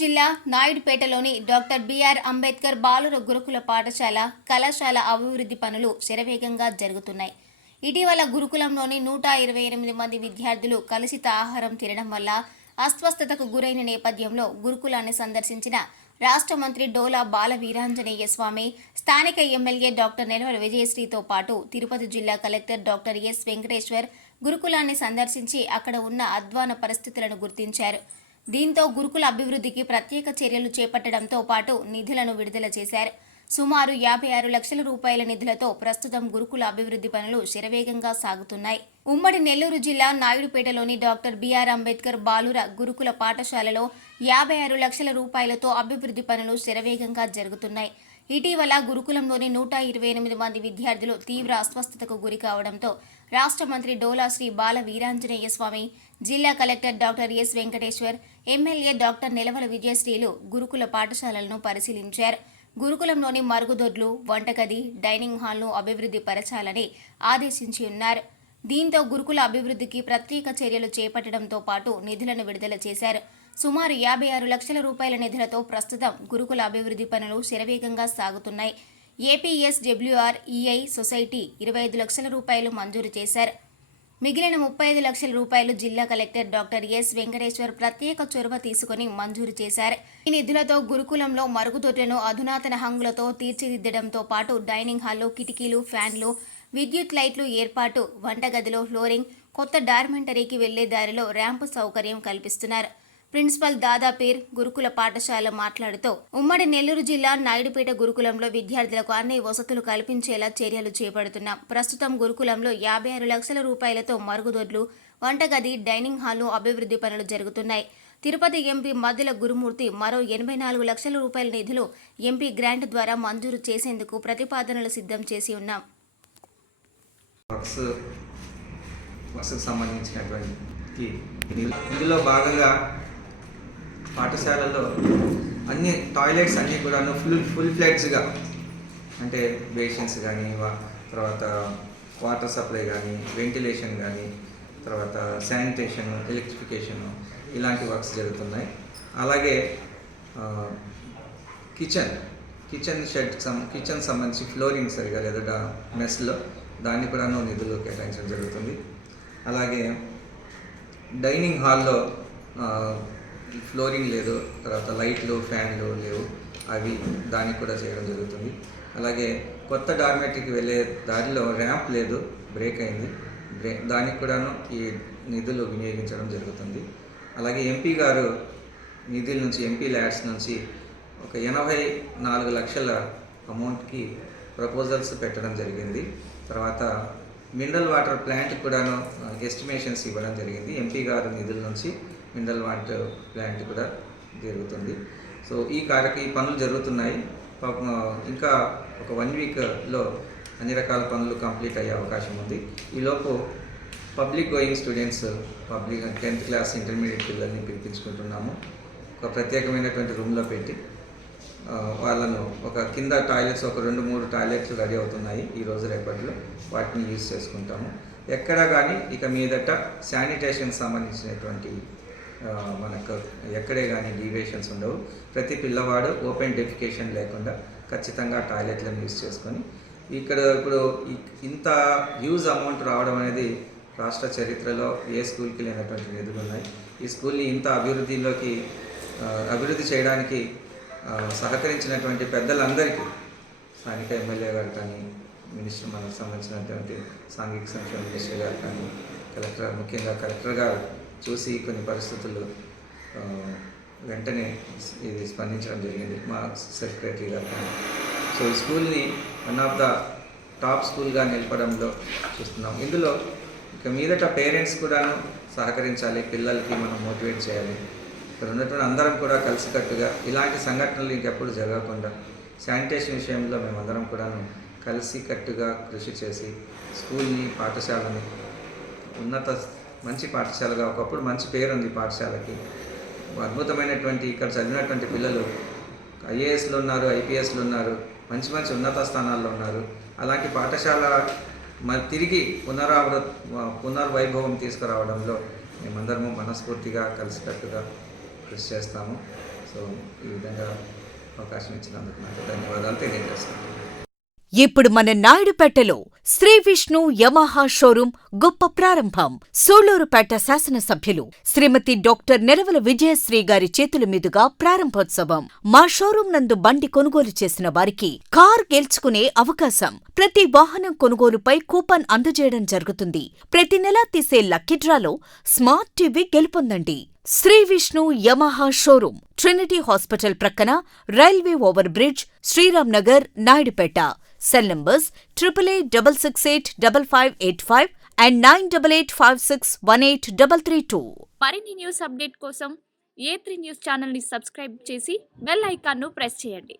జిల్లా నాయుడుపేటలోని doctor BR Ambedkar బాలుర గురుకుల పాఠశాల కళాశాల అభివృద్ధి పనులు శరవేగంగా జరుగుతున్నాయి. ఇటీవల గురుకులంలోని 128 మంది విద్యార్థులు కలుషిత ఆహారం తినడం వల్ల అస్వస్థతకు గురైన నేపథ్యంలో గురుకులాన్ని సందర్శించిన రాష్ట్ర మంత్రి డోలా బాల వీరాంజనేయ స్వామి, స్థానిక ఎమ్మెల్యే డాక్టర్ నెలవల విజయశ్రీతో పాటు తిరుపతి జిల్లా కలెక్టర్ డాక్టర్ ఎస్ వెంకటేశ్వర్ గురుకులాన్ని సందర్శించి అక్కడ ఉన్న అధ్వాన పరిస్థితులను గుర్తించారు. దీంతో గురుకుల అభివృద్ధికి ప్రత్యేక చర్యలు చేపట్టడంతో పాటు నిధులను విడుదల చేశారు. సుమారు 56 లక్షల రూపాయల నిధులతో ప్రస్తుతం గురుకుల అభివృద్ధి పనులు శరవేగంగా సాగుతున్నాయి. ఉమ్మడి నెల్లూరు జిల్లా నాయుడుపేటలోని డాక్టర్ బిఆర్ అంబేద్కర్ బాలుర గురుకుల పాఠశాలలో 56 లక్షల రూపాయలతో అభివృద్ధి పనులు శరవేగంగా జరుగుతున్నాయి. ఇటీవల గురుకులంలోని 128 మంది విద్యార్థులు తీవ్ర అస్వస్థతకు గురి కావడంతో రాష్ట్ర మంత్రి డోలా శ్రీ బాల వీరాంజనేయ స్వామి, జిల్లా collector doctor S Venkateshwar, MLA doctor Nelavala విజయశ్రీలు గురుకుల పాఠశాలలను పరిశీలించారు. గురుకులంలోని మరుగుదొడ్లు, వంటగది, డైనింగ్ హాల్ను అభివృద్ధి పరచాలని ఆదేశించి ఉన్నారు. దీంతో గురుకుల అభివృద్ధికి ప్రత్యేక చర్యలు చేపట్టడంతో పాటు నిధులను విడుదల చేశారు. సుమారు 56 లక్షల రూపాయల నిధులతో ప్రస్తుతం గురుకుల అభివృద్ధి పనులు శరవేగంగా సాగుతున్నాయి. ఏపీఎస్డబ్ల్యూఆర్ఈఐ సొసైటీ 25 లక్షల రూపాయలు మంజూరు చేశారు. మిగిలిన 35 లక్షల రూపాయలు జిల్లా కలెక్టర్ డాక్టర్ ఎస్ వెంకటేశ్వర్ ప్రత్యేక చొరవ తీసుకుని మంజూరు చేశారు. ఈ నిధులతో గురుకులంలో మరుగుదొడ్లను అధునాతన హంగులతో తీర్చిదిద్దడంతో పాటు డైనింగ్ హాల్లో కిటికీలు, ఫ్యాన్లు, విద్యుత్ లైట్లు ఏర్పాటు, వంటగదిలో ఫ్లోరింగ్, కొత్త డార్మెంటరీకి వెళ్లే దారిలో ర్యాంపు సౌకర్యం కల్పిస్తున్నారు. ప్రిన్సిపల్ దాదాపీర్ గురుకుల పాఠశాల మాట్లాడుతూ ఉమ్మడి నెల్లూరు జిల్లా నాయుడుపేట గురుకులంలో విద్యార్థులకు అన్ని వసతులు కల్పించేలా చర్యలు చేపడుతున్నాం. ప్రస్తుతం గురుకులంలో 56 లక్షల రూపాయలతో మరుగుదొడ్లు, వంటగది, డైనింగ్ హాల్ను అభివృద్ధి పనులు జరుగుతున్నాయి. తిరుపతి ఎంపీ మద్దిల గురుమూర్తి మరో 84 లక్షల రూపాయల నిధులు ఎంపీ గ్రాంట్ ద్వారా మంజూరు చేసేందుకు ప్రతిపాదనలు సిద్ధం చేసి ఉన్నాం. ఇందులో భాగంగా పాఠశాలలో అన్ని టాయిలెట్స్ అన్నీ కూడా ఫుల్ ఫ్లెడ్జ్గా, అంటే బేసిన్స్ కానీ, తర్వాత వాటర్ సప్లై కానీ, వెంటిలేషన్ కానీ, తర్వాత శానిటేషన్, ఎలక్ట్రిఫికేషన్, ఇలాంటి వర్క్స్ జరుగుతున్నాయి. అలాగే కిచెన్ సంబంధించి ఫ్లోరింగ్ సరిగా లేదా మెస్లో దాన్ని కూడా నిధులు కేటాయించడం జరుగుతుంది. అలాగే డైనింగ్ హాల్లో ఫ్లోరింగ్ లేదు, తర్వాత లైట్లు, ఫ్యాన్లు లేవు, అవి దానికి కూడా చేయడం జరుగుతుంది. అలాగే కొత్త డార్మెటరీకి వెళ్ళే దారిలో ర్యాంప్ లేదు, బ్రేక్ అయింది, దానికి కూడాను ఈ నిధులు వినియోగించడం జరుగుతుంది. అలాగే ఎంపీ గారు నిధుల నుంచి, ఎంపీ ల్యాడ్స్ నుంచి ఒక 84 లక్షల అమౌంట్కి ప్రపోజల్స్ పెట్టడం జరిగింది. తర్వాత మినరల్ వాటర్ ప్లాంట్ కూడాను ఎస్టిమేషన్స్ ఇవ్వడం జరిగింది. ఎంపీ గారు నిధుల నుంచి మినరల్ వాటర్ ప్లాంట్ కూడా జరుగుతుంది. సో ఈ పనులు జరుగుతున్నాయి. ఇంకా ఒక 1 వీక్లో అన్ని రకాల పనులు కంప్లీట్ అయ్యే అవకాశం ఉంది. ఈలోపు public going students, 10th class intermediate పిల్లల్ని పిలిపించుకుంటున్నాము. ఒక ప్రత్యేకమైనటువంటి రూమ్లో పెట్టి వాళ్ళను ఒక కింద టాయిలెట్స్, ఒక 2-3 టాయిలెట్లు రెడీ అవుతున్నాయి ఈరోజు రేపట్లో, వాటిని యూజ్ చేసుకుంటాము. ఎక్కడ కానీ ఇక మీదట శానిటేషన్ సంబంధించినటువంటి మనకు ఎక్కడే కానీ డీవియేషన్స్ ఉండవు. ప్రతి పిల్లవాడు ఓపెన్ డెఫికేషన్ లేకుండా ఖచ్చితంగా టాయిలెట్లను యూజ్ చేసుకొని, ఇప్పుడు ఇంత హ్యూజ్ అమౌంట్ రావడం అనేది రాష్ట్ర చరిత్రలో ఏ స్కూల్కి లేనటువంటి నిధులు ఉన్నాయి. ఈ స్కూల్ని ఇంత అభివృద్ధి చేయడానికి సహకరించినటువంటి పెద్దలందరికీ, స్థానిక ఎమ్మెల్యే గారు కానీ, మనకు సంబంధించినటువంటి సాంఘిక సంక్షేమ మినిస్టర్ గారు కానీ, ముఖ్యంగా కలెక్టర్ గారు చూసి కొన్ని పరిస్థితులు వెంటనే ఇది స్పందించడం జరిగింది, మా సెక్రటరీ గారు కానీ. సో ఈ స్కూల్ని వన్ ఆఫ్ ద టాప్ స్కూల్గా నిలపడంలో చూస్తున్నాం. ఇందులో ఇక మీదట పేరెంట్స్ కూడాను సహకరించాలి, పిల్లలకి మనం మోటివేట్ చేయాలి. ఇక్కడ ఉన్నటువంటి అందరం కూడా కలిసికట్టుగా ఇలాంటి సంఘటనలు ఇంకెప్పుడు జరగకుండా శానిటేషన్ విషయంలో మేమందరం కూడాను కలిసికట్టుగా కృషి చేసి స్కూల్ని, పాఠశాలని మంచి పాఠశాలగా, ఒకప్పుడు మంచి పేరు ఉంది పాఠశాలకి, అద్భుతమైనటువంటి ఇక్కడ చదివినటువంటి పిల్లలు ఐఏఎస్లు ఉన్నారు, ఐపీఎస్లు ఉన్నారు, మంచి ఉన్నత స్థానాల్లో ఉన్నారు. అలాంటి పాఠశాల తిరిగి పునర్వైభవం తీసుకురావడంలో మేమందరము మనస్ఫూర్తిగా కలిసికట్టుగా కృషి చేస్తాము. సో సో ఈ విధంగా అవకాశం ఇచ్చినందుకు నాకు ధన్యవాదాలు తెలియజేస్తాను. ఇప్పుడు మన నాయుడుపేటలో శ్రీ విష్ణు యమహా షోరూం గొప్ప ప్రారంభం. సూళ్లూరుపేట శాసనసభ్యులు శ్రీమతి డాక్టర్ నెరవల విజయశ్రీ గారి చేతుల మీదుగా ప్రారంభోత్సవం. మా షోరూం నందు బండి కొనుగోలు చేసిన వారికి కార్ గెలుచుకునే అవకాశం. ప్రతి వాహనం కొనుగోలుపై కూపన్ అందజేయడం జరుగుతుంది. ప్రతి నెలా తీసే లక్కీ డ్రాలో స్మార్ట్ టీవీ గెలుపొందండి. Shri Vishnu Yamaha showroom, Trinity hospital ప్రక్కన, railway over bridge, Sriram Nagar, Naidupeta. Cell numbers 8868855585 and 9885618332. మరిన్ని న్యూస్ అప్డేట్ కోసం A3 న్యూస్ ఛానల్ని సబ్స్క్రైబ్ చేసి బెల్ ఐకాన్ను ప్రెస్ చేయండి.